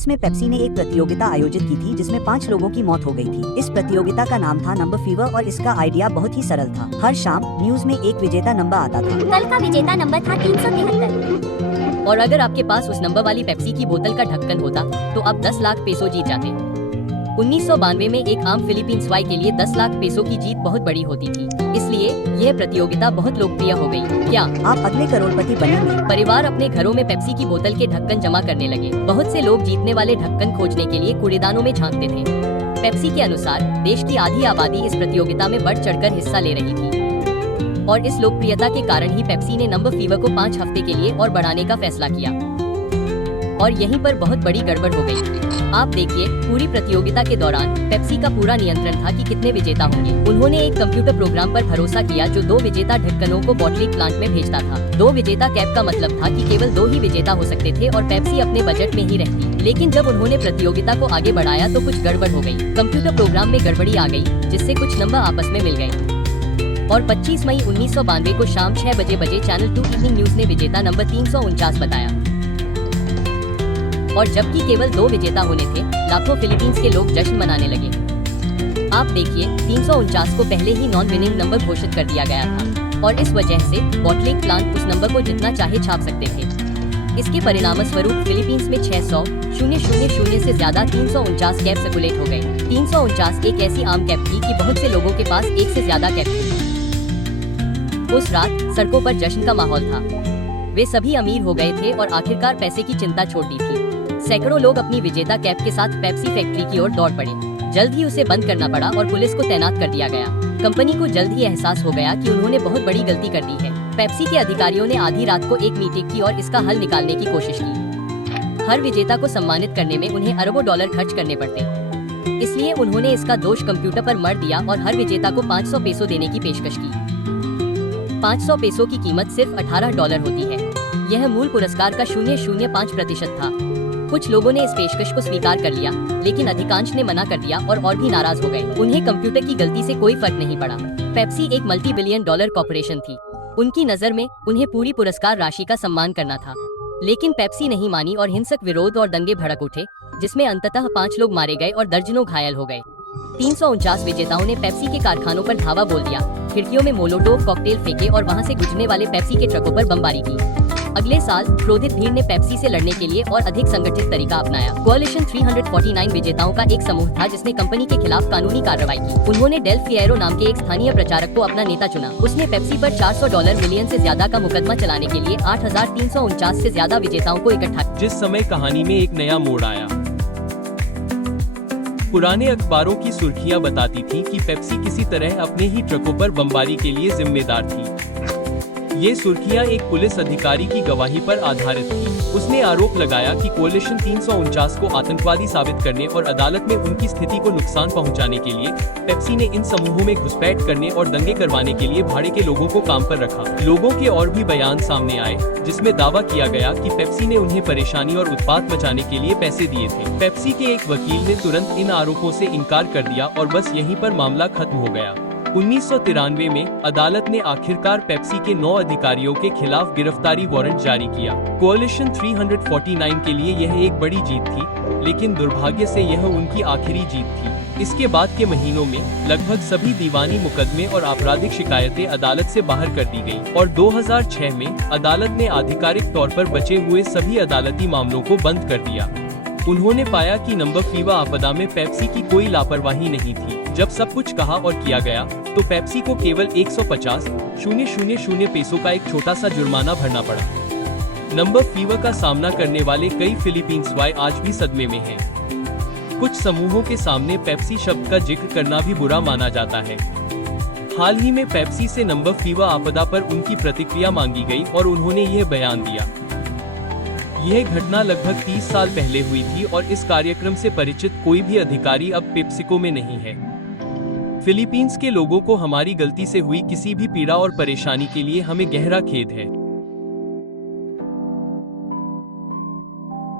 इसमें पेप्सी ने एक प्रतियोगिता आयोजित की थी जिसमें 5 लोगों की मौत हो गई थी। इस प्रतियोगिता का नाम था नंबर फीवर और इसका आइडिया बहुत ही सरल था। हर शाम न्यूज में एक विजेता नंबर आता था। कल का विजेता नंबर था 373 और अगर आपके पास उस नंबर वाली पेप्सी की बोतल का ढक्कन होता तो आप 10 लाख पेसो जीत जाते। 1992 में एक आम फिलीपींस वाई के लिए 10 लाख पेसो की जीत बहुत बड़ी होती थी, इसलिए यह प्रतियोगिता बहुत लोकप्रिय हो गई। क्या आप अगले करोड़पति बनेंगे? परिवार अपने घरों में पेप्सी की बोतल के ढक्कन जमा करने लगे। बहुत से लोग जीतने वाले ढक्कन खोजने के लिए कूड़ेदानों में झांकते थे। पेप्सी के अनुसार देश की आधी आबादी इस प्रतियोगिता में बढ़ चढ़कर हिस्सा ले रही थी और इस लोकप्रियता के कारण ही पेप्सी ने नंबर फीवर को 5 हफ्ते के लिए और बढ़ाने का फैसला किया और यहीं पर बहुत बड़ी गड़बड़ हो गई। आप देखिए, पूरी प्रतियोगिता के दौरान पेप्सी का पूरा नियंत्रण था कि कितने विजेता होंगे। उन्होंने एक कंप्यूटर प्रोग्राम पर भरोसा किया जो 2 विजेता ढक्कनों को बॉटलिंग प्लांट में भेजता था। 2 विजेता कैप का मतलब था कि केवल 2 ही विजेता हो सकते थे और पेप्सी अपने बजट में ही रहती। लेकिन जब उन्होंने प्रतियोगिता को आगे बढ़ाया तो कुछ गड़बड़ हो गई। कंप्यूटर प्रोग्राम में गड़बड़ी आ गई जिससे कुछ नंबर आपस में मिल गए और 25 मई 1992 को शाम 6 बजे चैनल 2 इवनिंग न्यूज ने विजेता नंबर 349 बताया और जबकि केवल 2 विजेता होने थे, लाखों फिलीपींस के लोग जश्न मनाने लगे। आप देखिए, 349 को पहले ही नॉन विनिंग नंबर घोषित कर दिया गया था और इस वजह से बॉटलिंग प्लांट उस नंबर को जितना चाहे छाप सकते थे। इसके परिणामस्वरूप फिलीपींस में 600,000 से ज्यादा 349 कैप सर्कुलेट हो गए। 349 एक ऐसी आम कैप थी कि बहुत से लोगों के पास एक से ज्यादा कैप थी। उस रात सड़कों पर जश्न का माहौल था। वे सभी अमीर हो गए थे और आखिरकार पैसे की चिंता छोड़ दी थी। सैकड़ों लोग अपनी विजेता कैप के साथ पेप्सी फैक्ट्री की ओर दौड़ पड़े। जल्द ही उसे बंद करना पड़ा और पुलिस को तैनात कर दिया गया। कंपनी को जल्द ही एहसास हो गया कि उन्होंने बहुत बड़ी गलती कर दी है। पेप्सी के अधिकारियों ने आधी रात को एक मीटिंग की और इसका हल निकालने की कोशिश की। हर विजेता को सम्मानित करने में उन्हें अरबों डॉलर खर्च करने पड़ते, इसलिए उन्होंने इसका दोष कंप्यूटर पर मढ़ दिया और हर विजेता को 500 पेसो देने की पेशकश की। 500 पेसो की कीमत सिर्फ $18 होती है। यह मूल पुरस्कार का 0.05% था। कुछ लोगों ने इस पेशकश को स्वीकार कर लिया, लेकिन अधिकांश ने मना कर दिया और भी नाराज हो गए। उन्हें कंप्यूटर की गलती से कोई फर्क नहीं पड़ा। पेप्सी एक मल्टी बिलियन डॉलर कॉर्पोरेशन थी। उनकी नजर में उन्हें पूरी पुरस्कार राशि का सम्मान करना था, लेकिन पेप्सी नहीं मानी और हिंसक विरोध और दंगे भड़क उठे, जिसमें अंततः 5 लोग मारे गए और दर्जनों घायल हो गए। 349 विजेताओं ने पेप्सी के कारखानों पर धावा बोल दिया, खिड़कियों में मोलोटोव कॉकटेल फेंके और वहां से गुजरने वाले पेप्सी के ट्रकों पर बमबारी की। अगले साल क्रोधित भीड़ ने पेप्सी से लड़ने के लिए और अधिक संगठित तरीका अपनाया। कोलिशन 349 विजेताओं का एक समूह था जिसने कंपनी के खिलाफ कानूनी कार्रवाई की। उन्होंने डेल फिएरो नाम के एक स्थानीय प्रचारक को अपना नेता चुना। उसने पेप्सी पर $400 मिलियन से ज्यादा का मुकदमा चलाने के लिए 8,349 से ज्यादा विजेताओं को इकट्ठा किया। जिस समय कहानी में एक नया मोड़ आया। पुराने अखबारों की सुर्खियां बताती थी कि पेप्सी किसी तरह अपने ही ट्रकों पर बमबारी के लिए जिम्मेदार थी। ये सुर्खियां एक पुलिस अधिकारी की गवाही पर आधारित थी। उसने आरोप लगाया कि कोलिशन 349 को आतंकवादी साबित करने और अदालत में उनकी स्थिति को नुकसान पहुंचाने के लिए पेप्सी ने इन समूहों में घुसपैठ करने और दंगे करवाने के लिए भाड़े के लोगों को काम पर रखा। लोगों के और भी बयान सामने आए जिसमें दावा किया गया कि पेप्सी ने उन्हें परेशानी और उत्पात बचाने के लिए पैसे दिए थे। पेप्सी के एक वकील ने तुरंत इन आरोपों से इनकार कर दिया और बस यहीं पर मामला खत्म हो गया। 1993 में अदालत ने आखिरकार पेप्सी के 9 अधिकारियों के खिलाफ गिरफ्तारी वारंट जारी किया। कोलिशन 349 के लिए यह एक बड़ी जीत थी, लेकिन दुर्भाग्य से यह उनकी आखिरी जीत थी। इसके बाद के महीनों में लगभग सभी दीवानी मुकदमे और आपराधिक शिकायतें अदालत से बाहर कर दी गयी और 2006 में अदालत ने आधिकारिक तौर पर बचे हुए सभी अदालती मामलों को बंद कर दिया। उन्होंने पाया कि नंबर फीवर आपदा में पेप्सी की कोई लापरवाही नहीं थी। जब सब कुछ कहा और किया गया तो पेप्सी को केवल 150,000 पेसो का एक छोटा सा जुर्माना भरना पड़ा। नंबर फीवर का सामना करने वाले कई फिलीपींस वाई आज भी सदमे में हैं। कुछ समूहों के सामने पेप्सी शब्द का जिक्र करना भी बुरा माना जाता है। हाल ही में पेप्सी से नंबर फीवर आपदा पर उनकी प्रतिक्रिया मांगी गई और उन्होंने यह बयान दिया। यह घटना लगभग 30 साल पहले हुई थी और इस कार्यक्रम से परिचित कोई भी अधिकारी अब पेप्सिको में नहीं है। फिलीपींस के लोगों को हमारी गलती से हुई किसी भी पीड़ा और परेशानी के लिए हमें गहरा खेद है।